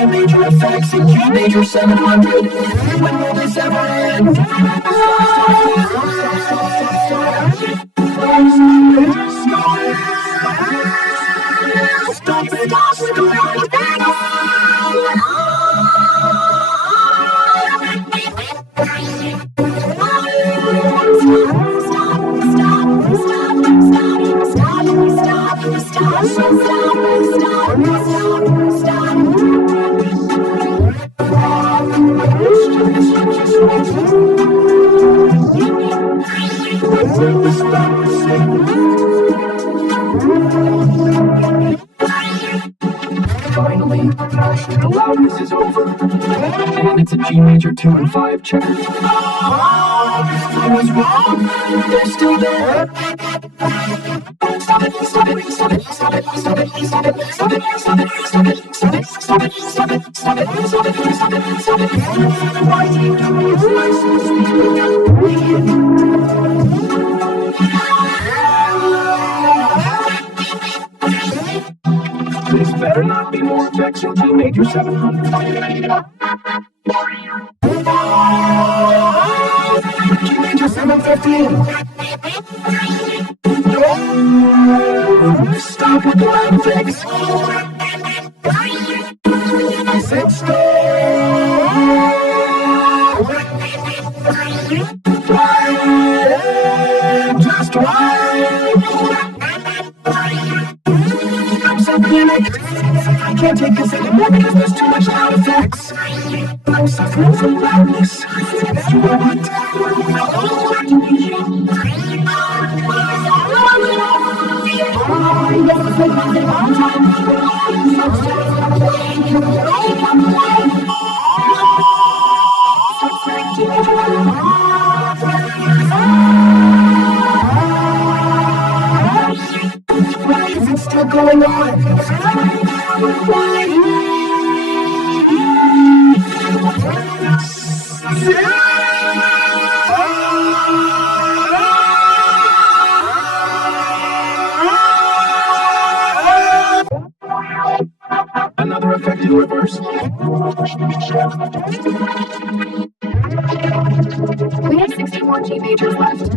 G major effects in G major 700. When will this ever end? Stop Finally, the loudness is over, and it's a G major 2 and 5 check. I was wrong. They're still there. Stop it! Stop it! Stop it! Stop it! Stop it! Stop it! Stop it! Stop it! Stop it! Stop it! Stop it! Stop it! Stop it! Stop it! Stop it! Stop it! Why do you do this? My This better not be more effects in G major 700. G major 715. Stop with the loud effects. I said stop. Why? Just why? I'm so panicked. I can't take this anymore because there's too much loud effects. I'm suffering from loudness. You know what? Why is it still going on? Another effect in reverse. We have 60 more G majors left.